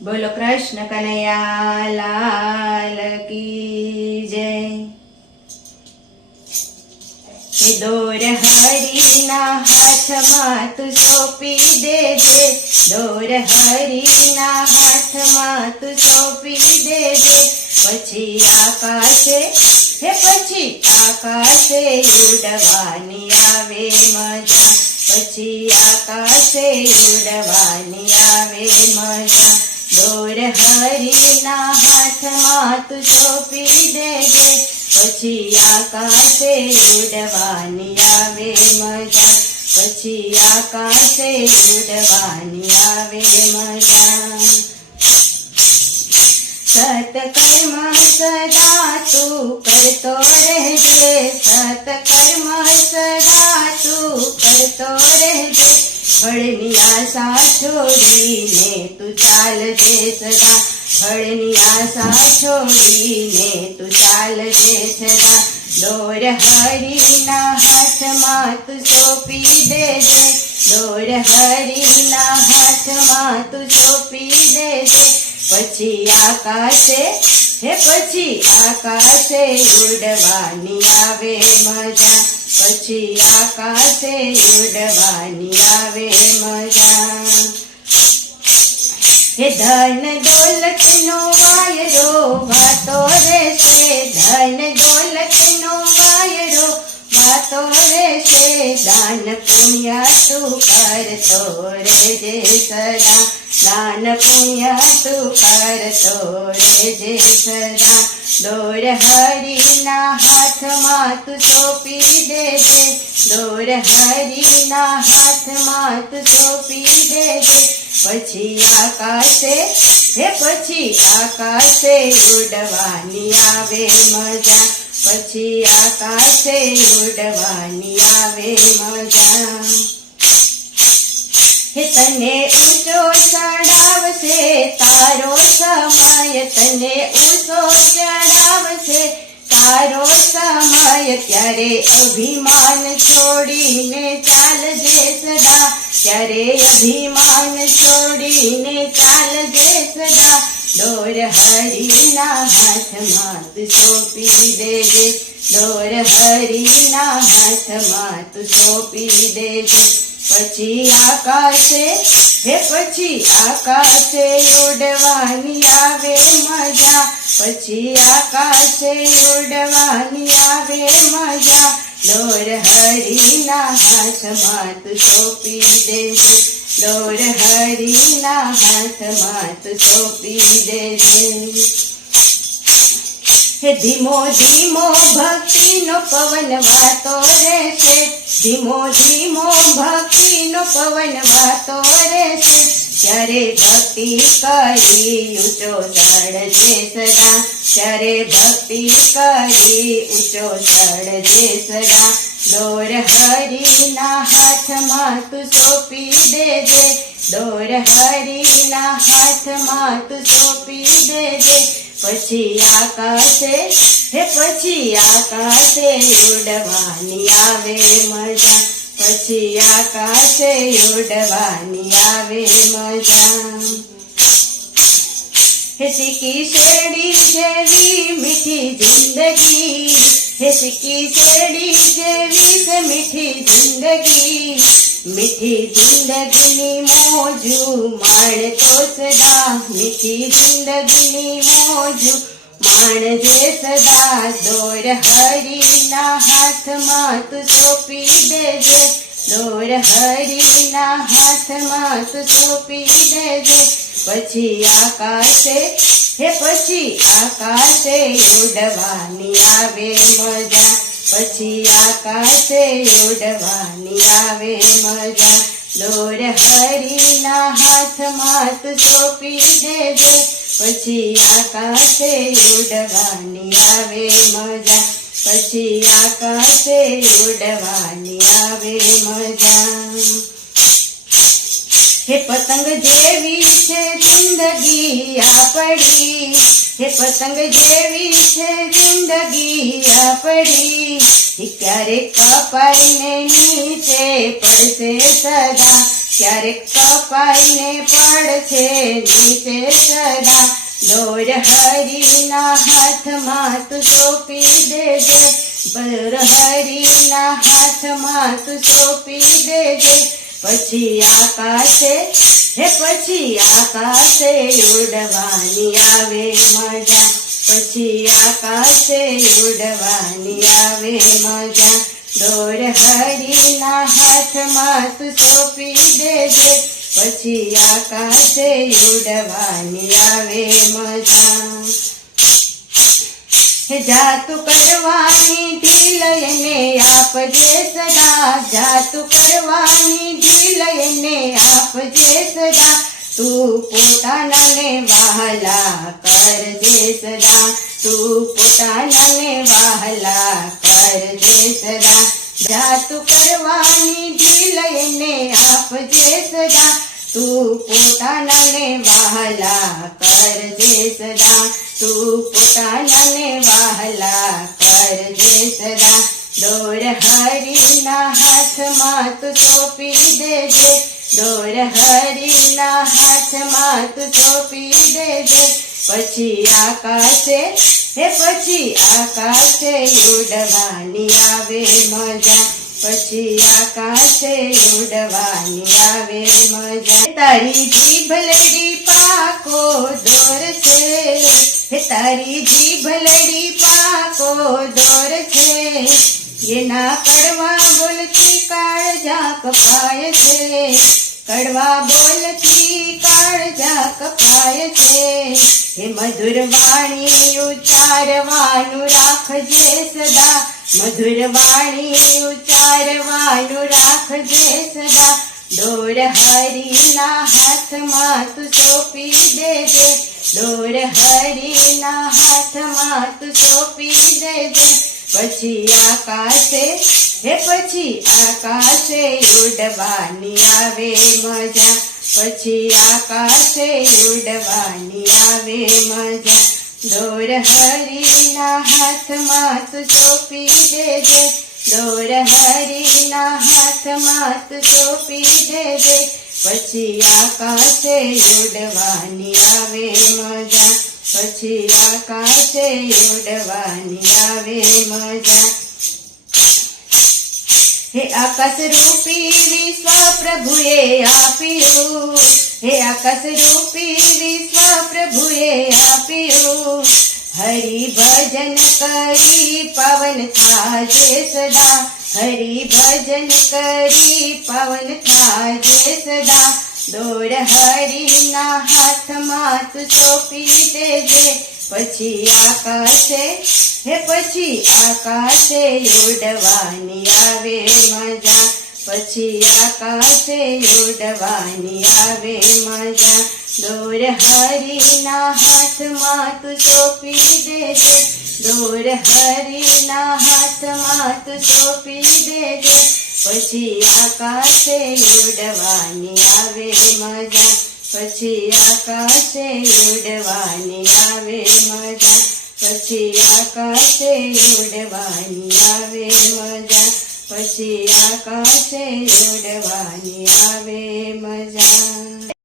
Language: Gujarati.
બોલો કૃષ્ણ કનૈયા લાલ કી જય। એ દોર હરીના હાથમાં તું સોંપી દેજે, દોર હરીના હાથમાં તું સોંપી દેજે, પછી આકાશે ઉડવાની આવે મજા, પછી આકાશે ઉડવાની આવે મજા। દોર હરીના હાથમાં તું સોંપી દેજે, પછી આકાશે ઉડવાની આવે મજા, પછી આકાશે ઉડવાની આવે મજા। સત્કર્મ સદા તું કરતો રહેજે, સત્કર્મ સદા તું કરતો રહેજે, ફળની આશા છોડીને તું ચાલજે સદા, ફળની આશા છોડીને તું ચાલજે સદા। દોર હરીના હાથમાં તું સોંપી દેજે, દોર હરીના હાથમાં તું સોંપી દેજે, પછી આકાશે ઉડવાની આવે મજા, પછી આકાશે ઉડવાની આવે મજા। હે ધન દોલતનો વાયરો વાતો રહેશે, ધન દોલતનો વાયરો વાતો રહેશે, દાન પુણ્ય તું કરતો રહેજે સદા, દાન પુણ્ય તું કરતો રહેજે સદા। દોર હરીના હાથમાં તું સોંપી દેજે, દોર હરીના હાથમાં તું સોંપી દેજે, પછી આકાશે ઉડવાની આવે મજા, પછી આકાશે ઉડવાની આવે મજા। હે તને ઊંચો ચડાવશે તારો સમય, તને ઊંચો ચડાવશે તારો સમય, ત્યારે અભિમાન છોડીને ચાલજે સદા, ત્યારે અભિમાન છોડીને ચાલજે સદા। દોર હરીના હાથમાં તું સોંપી દેજે, દોર હરીના હાથમાં તું સોંપી દેજે, પછી આકાશે ઉડવાની આવે મજા, પછી આકાશે ઉડવાની આવે મજા। દોર હરીના હાથમાં તું સોંપી દેજે, દોર હરીના હાથમાં તું સોંપી દેજે। હે ધીમો ધીમો ભક્તિનો પવન વાતો રહેશે, ધીમો ધીમો ભક્તિનો પવન વાતો રહેશે, ત્યારે ભક્તિ કરી ઊંચો ચડજે સદા, ત્યારે ભક્તિ કરી ઊંચો ચડજે સદા। દોર હરીના હાથમાં તું સોંપી દેજે, દોર હરીના હાથમાં તું સોંપી દેજે, પછી આકાશે ઉડવાની આવે મજા, પછી આકાશે ઉડવાની આવે મજા। હે સિક્કી શેરડી જેવી મીઠી જિંદગી, હે સિક્કી શેરડી જેવી છે મીઠી જિંદગી, મીઠી જિંદગીની મોજું માણતો સદા, મીઠી જિંદગીની મોજું માણજે સદા। દોર હરીના હાથમાં તું સોંપી દેજે, દોર હરીના હાથમાં તું સોંપી દેજે, પછી આકાશે ઉડવાની આવે મજા, પછી આકાશે ઉડવાની આવે મજા। દોર હરીના હાથમાં તું સોંપી દેજે, પછી આકાશે ઉડવાની આવે મજા, પછી આકાશે ઉડવાની આવે મજા। હે પતંગ જેવી છે જિંદગી આપણી, હે પતંગ જેવી છે જિંદગી આપણી, ક્યારેક કપાઈને નીચે પડશે સદા, ક્યારેક કપાઈને પડશે નીચે સદા દોર હરીના હાથમાં તું સોંપી દેજે દોર હરીના હાથમાં તું સોંપી દેજે પછી આકાશે ઉડવાની આવે મજા પછી આકાશે ઉડવાની આવે મજા દોર હરીના હાથમાં તું સોંપી દેજે પછી આકાશે ઉડવાની આવે મજા જાતું કરવાની ઢીલ એને આપજે સદા જાતું કરવાની ઢીલ એને આપજે સદા તું પોતાનાને વહાલા કરજે સદા તું પોતાનાને વહાલા કરજે સદા જાતું કરવાની ઢીલ એને આપજે સદા તું પોતાનાને વહાલા કરજે સદા તું પોતાનાને વહાલા કરજે સદા દોર હરીના હાથમાં તું સોંપી દેજે દોર હરીના હાથમાં તું સોંપી દેજે પછી આકાશે ઉડવાની આવે મજા પછી આકાશે ઉડવાની આવે મજા તારી જીભલડી પાકો દોર છે તારી જીભલડી પાકો દોર છે એના કડવા બોલથી કાળજા કપાય છે કડવા બોલથી કાળજા કપાય છે હે મધુર વાણી ઉચ્ચારવાનું રાખજે સદા મધુર વાણી ઉચ્ચારવાનું રાખજે સદા દોર હરીના હાથમાં તું સોંપી દેજે દોર હરીના હાથમાં તું સોંપી દેજે પછી આકાશે ઉડવાની આવે મજા પછી આકાશે ઉડવાની આવે મજા દોર હરીના હાથમાં તું સોંપી દેજે દોર હરીના હાથમાં તું સોંપી દેજે પછી આકાશે ઉડવાની આવે મજા પછી આકાશે ઉડવાની આવે મજા હે આકાશ રૂપી વિશ્વ પ્રભુએ આપ્યું હે આકાશ રૂપી વિશ્વ પ્રભુએ આપ્યું હરિ ભજન કરી પવન થાજે સદા હરિ ભજન કરી પવન થાજે સદા દોર હરીના હાથમાં તું સોંપી દેજે પછી આકાશે ઉડવાની આવે મજા પછી આકાશે ઉડવાની આવે મજા દોર હરીના હાથમાં તું સોંપી દેજે દોર હરીના હાથમાં તું સોંપી દેજે પછી આકાશે ઉડવાની આવે મજા પછી આકાશે ઉડવાની આવે મજા પછી આકાશે ઉડવાની આવે મજા પછી આકાશે ઉડવાની આવે મજા